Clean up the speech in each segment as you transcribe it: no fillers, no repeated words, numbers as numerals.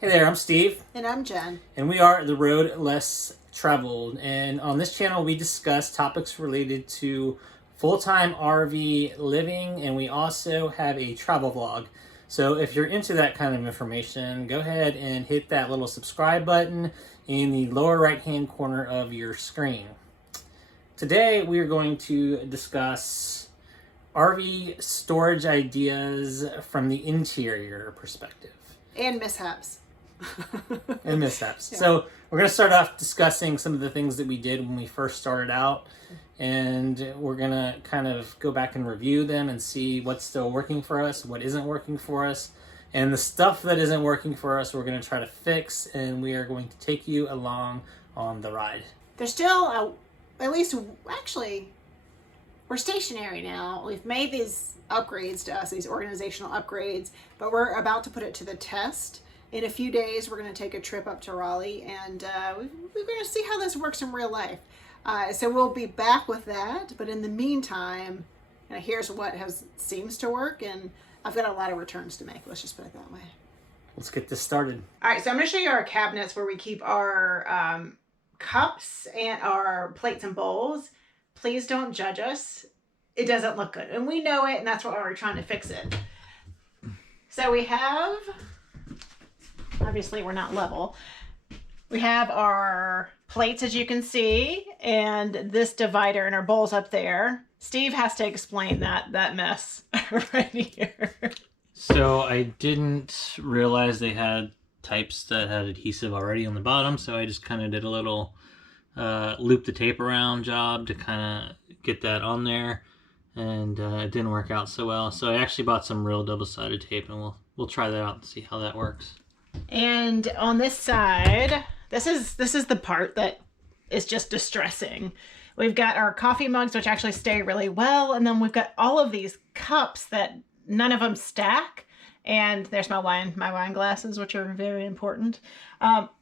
Hey there, I'm Steve. And I'm Jen. And we are The Road Less Traveled. And on this channel, we discuss topics related to full-time RV living, and we also have a travel vlog. So if you're into that kind of information, go ahead and hit that little subscribe button in the lower right-hand corner of your screen. Today, we are going to discuss RV storage ideas from the interior perspective. And mishaps. And mishaps. Yeah. So we're going to start off discussing some of the things that we did when we first started out, and we're going to kind of go back and review them and see what's still working for us, what isn't working for us, and the stuff that isn't working for us we're going to try to fix, and we are going to take you along on the ride. There's still actually, we're stationary now. We've made these upgrades to us, these organizational upgrades, but we're about to put it to the test. In a few days, we're going to take a trip up to Raleigh, and we're going to see how this works in real life. So we'll be back with that, but in the meantime, here's what seems to work, and I've got a lot of returns to make. Let's just put it that way. Let's get this started. All right, so I'm going to show you our cabinets where we keep our cups and our plates and bowls. Please don't judge us. It doesn't look good, and we know it, and that's why we're trying to fix it. So we have... Obviously, we're not level. We have our plates, as you can see, and this divider and our bowls up there. Steve has to explain that mess right here. So I didn't realize they had types that had adhesive already on the bottom, so I just kind of did a little loop the tape around job to kind of get that on there, and it didn't work out so well. So I actually bought some real double-sided tape, and we'll try that out and see how that works. And on this side, this is the part that is just distressing. We've got our coffee mugs, which actually stay really well, and then we've got all of these cups that none of them stack. And there's my wine glasses, which are very important.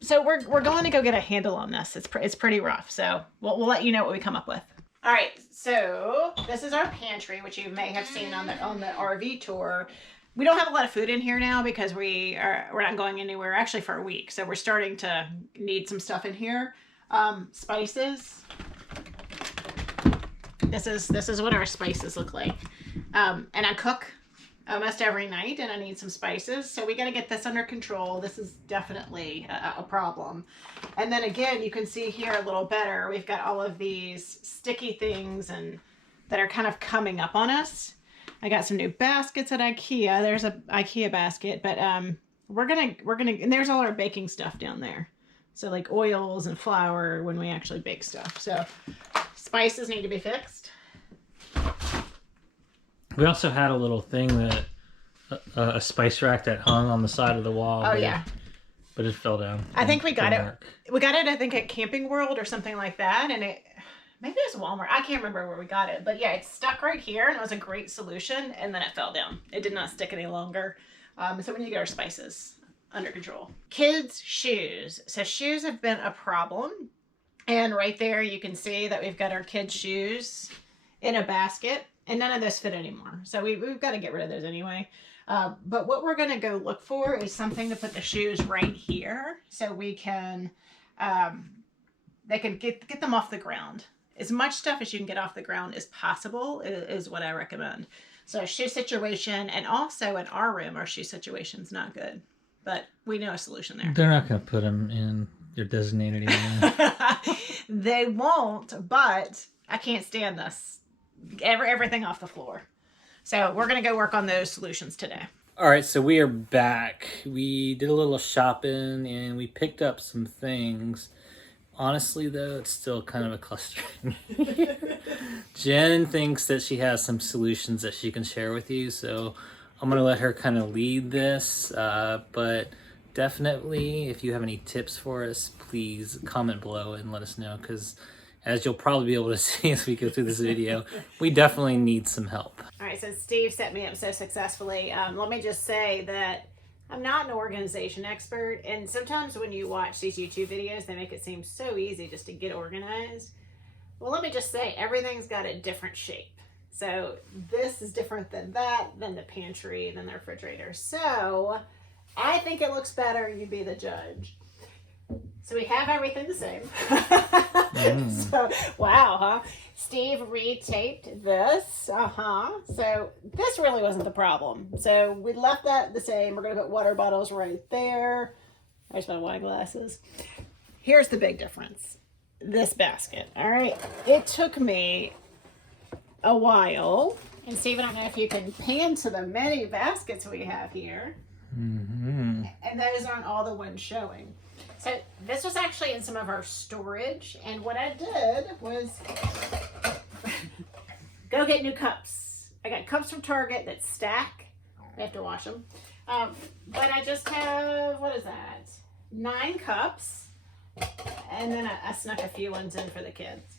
So we're going to go get a handle on this. It's pretty rough. So we'll let you know what we come up with. All right. So this is our pantry, which you may have seen on the RV tour. We don't have a lot of food in here now because we're not going anywhere actually for a week. So we're starting to need some stuff in here. Spices. This is what our spices look like. And I cook almost every night, and I need some spices. So we got to get this under control. This is definitely a problem. And then again, you can see here a little better. We've got all of these sticky things and that are kind of coming up on us. I got some new baskets at IKEA. There's a IKEA basket, but we're gonna, and there's all our baking stuff down there. So like oils and flour when we actually bake stuff. So spices need to be fixed. We also had a little thing that a spice rack that hung on the side of the wall. Oh yeah, but it fell down. I think we got it. Work. We got it, I think, at Camping World or something like that, and maybe it was Walmart. I can't remember where we got it, but yeah, it stuck right here, and it was a great solution. And then it fell down. It did not stick any longer. So we need to get our spices under control. Kids' shoes. So shoes have been a problem, and right there you can see that we've got our kids' shoes in a basket. And none of those fit anymore. So we've got to get rid of those anyway. But what we're going to go look for is something to put the shoes right here. So we can, they can get them off the ground. As much stuff as you can get off the ground as possible is what I recommend. So a shoe situation, and also in our room, our shoe situation's not good. But we know a solution there. They're not going to put them in their designated area. They won't, but I can't stand this. Everything off the floor. So we're going to go work on those solutions today. All right, so we are back. We did a little shopping and we picked up some things. Honestly, though, it's still kind of a cluster. Jen thinks that she has some solutions that she can share with you, so I'm going to let her kind of lead this. But definitely, if you have any tips for us, please comment below and let us know, because as you'll probably be able to see as we go through this video, we definitely need some help. All right, so Steve set me up so successfully. Let me just say that I'm not an organization expert, and sometimes when you watch these YouTube videos, they make it seem so easy just to get organized. Well, let me just say, everything's got a different shape. So this is different than that, than the pantry, than the refrigerator. So I think it looks better. You be the judge. So we have everything the same. So, wow, huh? Steve retaped this. So this really wasn't the problem. So we left that the same. We're going to put water bottles right there. There's my wine glasses. Here's the big difference. This basket. All right. It took me a while. And Steve, I don't know if you can pan to the many baskets we have here. And those aren't all the ones showing. So this was actually in some of our storage, and what I did was go get new cups. I got cups from Target that stack. I have to wash them. But I just have, what is that? 9 cups, and then I snuck a few ones in for the kids.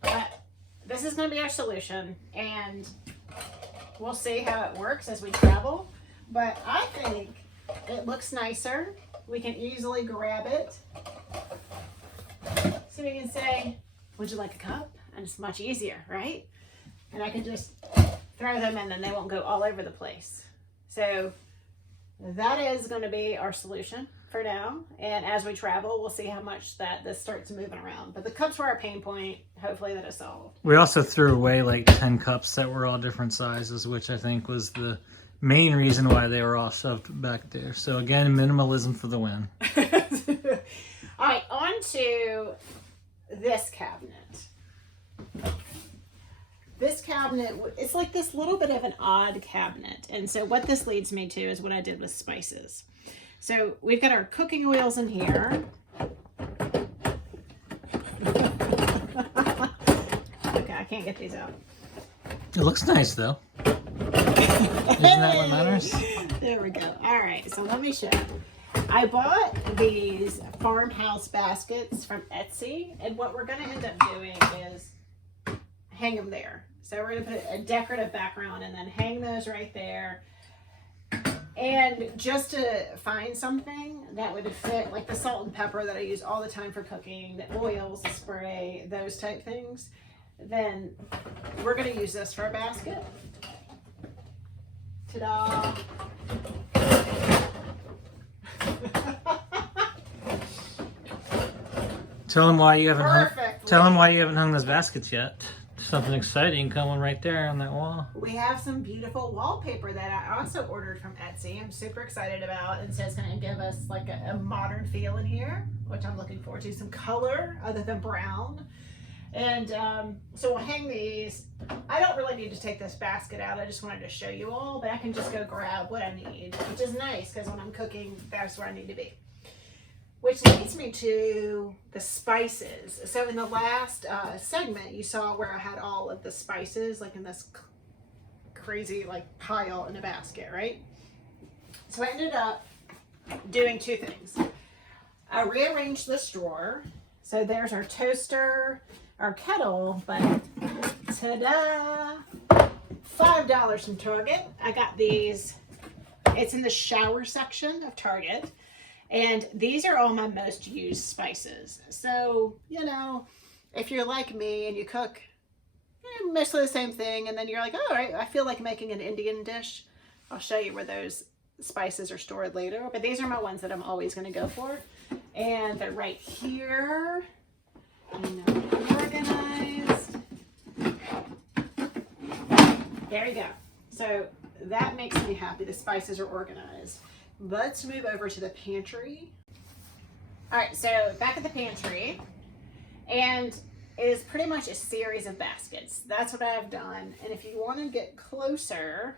But this is going to be our solution, and we'll see how it works as we travel. But I think it looks nicer. We can easily grab it. So we can say, would you like a cup? And it's much easier, right? And I can just throw them in and they won't go all over the place. So that is going to be our solution for now. And as we travel, we'll see how much this starts moving around. But the cups were our pain point. Hopefully that is solved. We also threw away like 10 cups that were all different sizes, which I think was the main reason why they were all shoved back there. So again, minimalism for the win. All right, on to this cabinet. This cabinet, it's like this little bit of an odd cabinet. And so what this leads me to is what I did with spices. So we've got our cooking oils in here. Okay, I can't get these out. It looks nice though. Isn't that what matters? There we go. All right, so let me show you. I bought these farmhouse baskets from Etsy, and what we're going to end up doing is hang them there. So we're going to put a decorative background and then hang those right there. And just to find something that would fit, like the salt and pepper that I use all the time for cooking, the oils, the spray, those type things, then we're going to use this for a basket. Ta-da! Tell them why you haven't hung those baskets yet. Something exciting coming right there on that wall. We have some beautiful wallpaper that I also ordered from Etsy. I'm super excited about, and so it's going to give us like a modern feel in here, which I'm looking forward to. Some color other than brown. And so we'll hang these. I don't really need to take this basket out. I just wanted to show you all, but I can just go grab what I need, which is nice because when I'm cooking, that's where I need to be. Which leads me to the spices. So in the last segment, you saw where I had all of the spices, like in this crazy like pile in a basket, right? So I ended up doing 2 things. I rearranged this drawer. So there's our toaster, our kettle, but ta-da! $5 from Target. I got these. It's in the shower section of Target. And these are all my most used spices. So, you know, if you're like me and you cook mostly the same thing, and then you're like, all right, I feel like making an Indian dish, I'll show you where those spices are stored later. But these are my ones that I'm always going to go for. And they're right here. And they're organized. There you go. So that makes me happy. The spices are organized. Let's move over to the pantry. All right, so back at the pantry, and it is pretty much a series of baskets. That's what I've done. And if you want to get closer,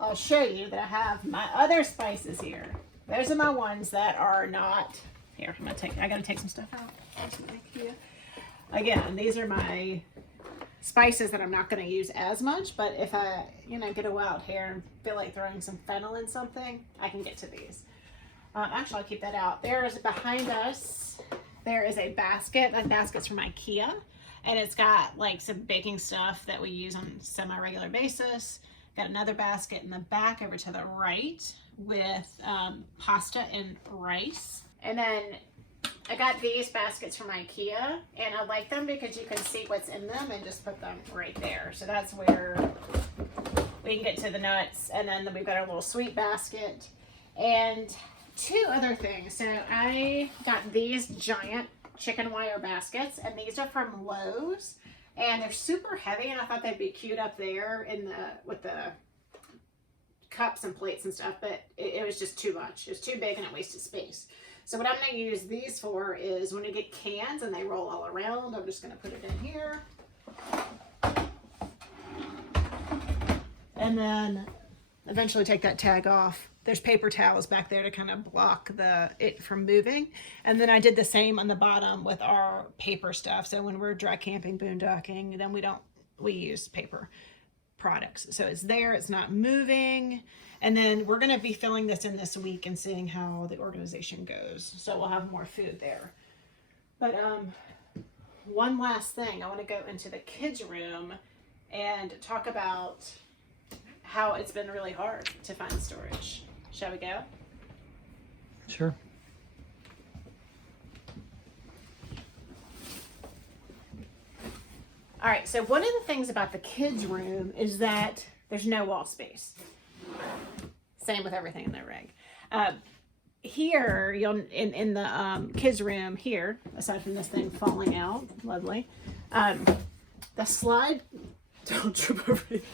I'll show you that I have my other spices here. Those are my ones that are not here. I gotta take some stuff out. Again, these are my spices that I'm not going to use as much, but if I, get a wild hair and feel like throwing some fennel in something, I can get to these. Actually, I'll keep that out. There is behind us, there is a basket. That basket's from IKEA, and it's got like some baking stuff that we use on a semi-regular basis. Got another basket in the back over to the right with pasta and rice. And then I got these baskets from IKEA, and I like them because you can see what's in them and just put them right there. So that's where we can get to the nuts. And then we've got our little sweet basket. And two other things. So I got these giant chicken wire baskets, and these are from Lowe's, and they're super heavy, and I thought they'd be cute up there in the with the cups and plates and stuff, but it was just too much. It was too big and it wasted space. So what I'm going to use these for is when you get cans and they roll all around, I'm just going to put it in here. And then eventually take that tag off. There's paper towels back there to kind of block it from moving. And then I did the same on the bottom with our paper stuff. So when we're dry camping, boondocking, then we use paper products. So it's there, it's not moving. And then we're going to be filling this in this week and seeing how the organization goes. So we'll have more food there. But one last thing, I want to go into the kids' room and talk about how it's been really hard to find storage. Shall we go? Sure. All right, so one of the things about the kids' room is that there's no wall space. Same with everything in the rig. Here, you'll in the kids' room here, aside from this thing falling out, lovely. The slide, don't trip over it.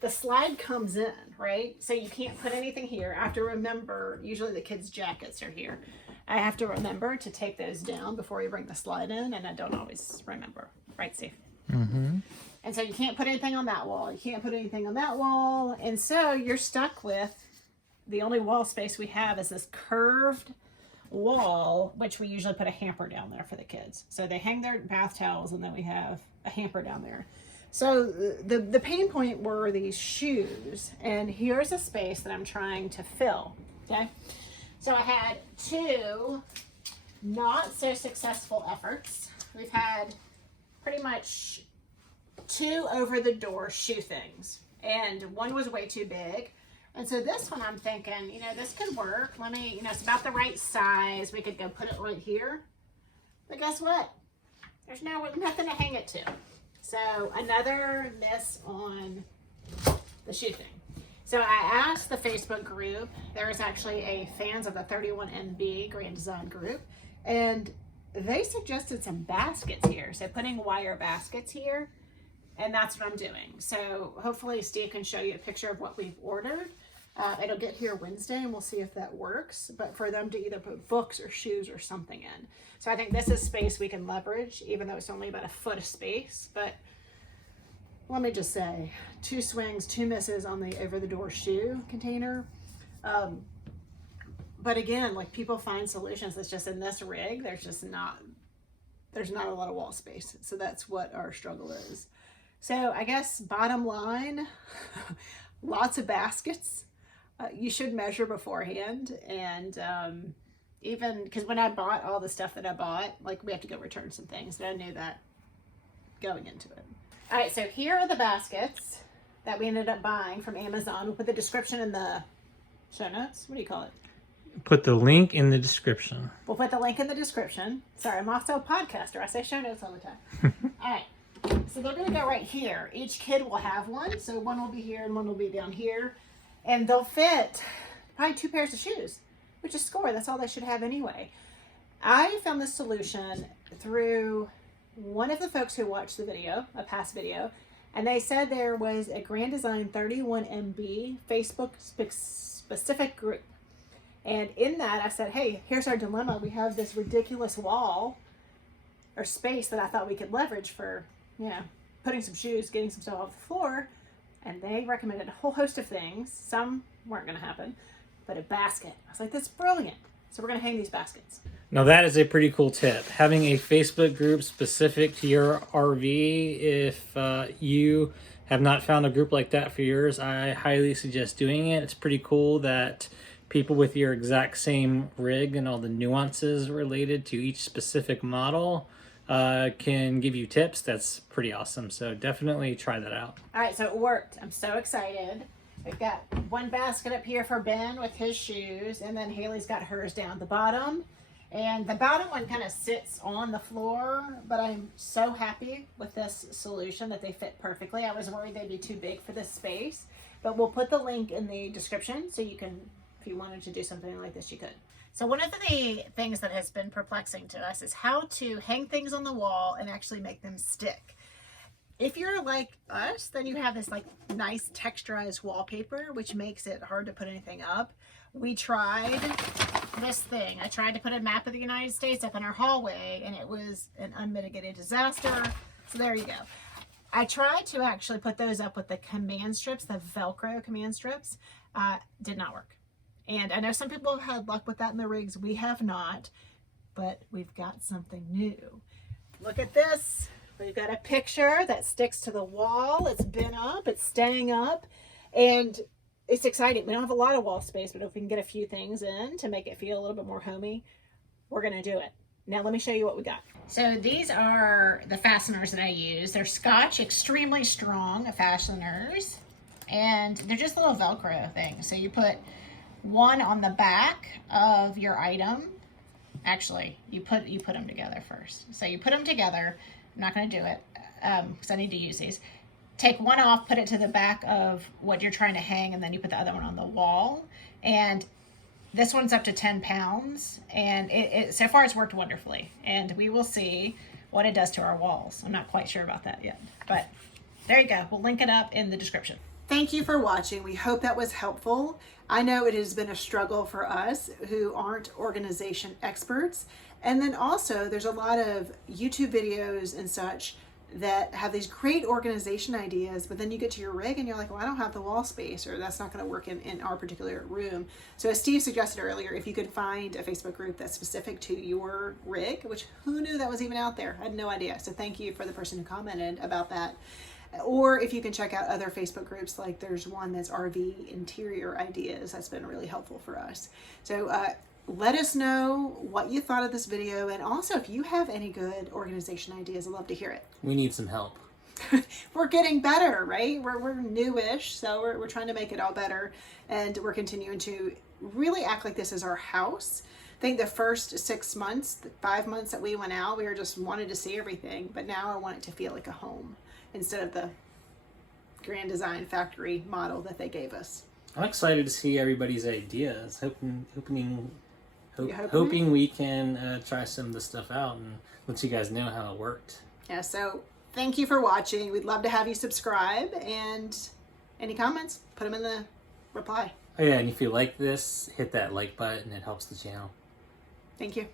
The slide comes in, right? So you can't put anything here. I have to remember, usually the kids' jackets are here. I have to remember to take those down before you bring the slide in, and I don't always remember. Right, Steve? Mm-hmm. And so you can't put anything on that wall. You can't put anything on that wall. And so you're stuck with the only wall space we have is this curved wall, which we usually put a hamper down there for the kids. So they hang their bath towels, and then we have a hamper down there. So the pain point were these shoes, and here's a space that I'm trying to fill, okay? So I had two not so successful efforts. We've had pretty much two over the door shoe things, and one was way too big. And so this one I'm thinking, this could work. Let me, it's about the right size. We could go put it right here. But guess what? There's nothing to hang it to. So another miss on the shoe thing. So I asked the Facebook group. There is actually a fans of the 31MB Grand Design group, and they suggested some baskets here. So putting wire baskets here, and that's what I'm doing. So hopefully Steve can show you a picture of what we've ordered. It'll get here Wednesday, and we'll see if that works. But for them to either put books or shoes or something in. So I think this is space we can leverage, even though it's only about a foot of space. But let me just say, 2 swings, 2 misses on the over-the-door shoe container. But again, like, people find solutions. It's just in this rig, there's not a lot of wall space. So that's what our struggle is. So I guess bottom line, lots of baskets. You should measure beforehand, and even because when I bought all the stuff that I bought, like, we have to go return some things, but I knew that going into it. All right, so here are the baskets that we ended up buying from Amazon. We'll put the description in the show notes. What do you call it? Put the link in the description. We'll put the link in the description. Sorry, I'm also a podcaster. I say show notes all the time. All right, so they're going to go right here. Each kid will have one, so one will be here and one will be down here. And they'll fit probably 2 pairs of shoes, which is score. That's all they should have anyway. I found this solution through one of the folks who watched the video, a past video, and they said there was a Grand Design 31MB Facebook specific group. And in that, I said, hey, here's our dilemma. We have this ridiculous wall or space that I thought we could leverage for, putting some shoes, getting some stuff off the floor. And they recommended a whole host of things. Some weren't going to happen, but a basket. I was like, that's brilliant. So we're going to hang these baskets. Now that is a pretty cool tip. Having a Facebook group specific to your RV, if you have not found a group like that for yours, I highly suggest doing it. It's pretty cool that people with your exact same rig and all the nuances related to each specific model can give you tips. That's pretty awesome. So definitely try that out. All right, so it worked. I'm so excited. We've got one basket up here for Ben with his shoes, and then Haley's got hers down at the bottom. And the bottom one kind of sits on the floor, but I'm so happy with this solution that they fit perfectly. I was worried they'd be too big for this space, but we'll put the link in the description so you can if you wanted to do something like this, you could. So one of the things that has been perplexing to us is how to hang things on the wall and actually make them stick. If you're like us, then you have this like nice texturized wallpaper, which makes it hard to put anything up. We tried this thing. I tried to put a map of the United States up in our hallway, and it was an unmitigated disaster. So there you go. I tried to actually put those up with the command strips, the Velcro command strips. Did not work. And I know some people have had luck with that in the rigs. We have not, but we've got something new. Look at this. We've got a picture that sticks to the wall. It's been up, it's staying up, and it's exciting. We don't have a lot of wall space, but if we can get a few things in to make it feel a little bit more homey, we're gonna do it. Now let me show you what we got. So these are the fasteners that I use. They're Scotch, extremely strong fasteners, and they're just little Velcro things. So you put one on the back of your item. Actually, you put them together first. So you put them together. I'm not going to do it because I need to use these. Take one off, put it to the back of what you're trying to hang, and then you put the other one on the wall. And this one's up to 10 pounds, and so far it's worked wonderfully. And we will see what it does to our walls. I'm not quite sure about that yet, but there you go. We'll link it up in the description. Thank you for watching. We hope that was helpful. I know it has been a struggle for us who aren't organization experts. And then also there's a lot of YouTube videos and such that have these great organization ideas, but then you get to your rig and you're like, well, I don't have the wall space, or that's not going to work in our particular room. So as Steve suggested earlier, if you could find a Facebook group that's specific to your rig, which who knew that was even out there? I had no idea. So thank you for the person who commented about that. Or if you can check out other Facebook groups, like there's one that's RV interior ideas. That's been really helpful for us. So let us know what you thought of this video. And also if you have any good organization ideas, I'd love to hear it. We need some help. We're getting better, right? We're newish, so we're trying to make it all better. And we're continuing to really act like this is our house. I think the first 6 months, 5 months that we went out, we were just wanted to see everything. But now I want it to feel like a home, instead of the Grand Design Factory model that they gave us. I'm excited to see everybody's ideas. Hoping we can try some of this stuff out and let you guys know how it worked. Yeah, so thank you for watching. We'd love to have you subscribe, and any comments, put them in the reply. Oh yeah, and if you like this, hit that like button. It helps the channel. Thank you.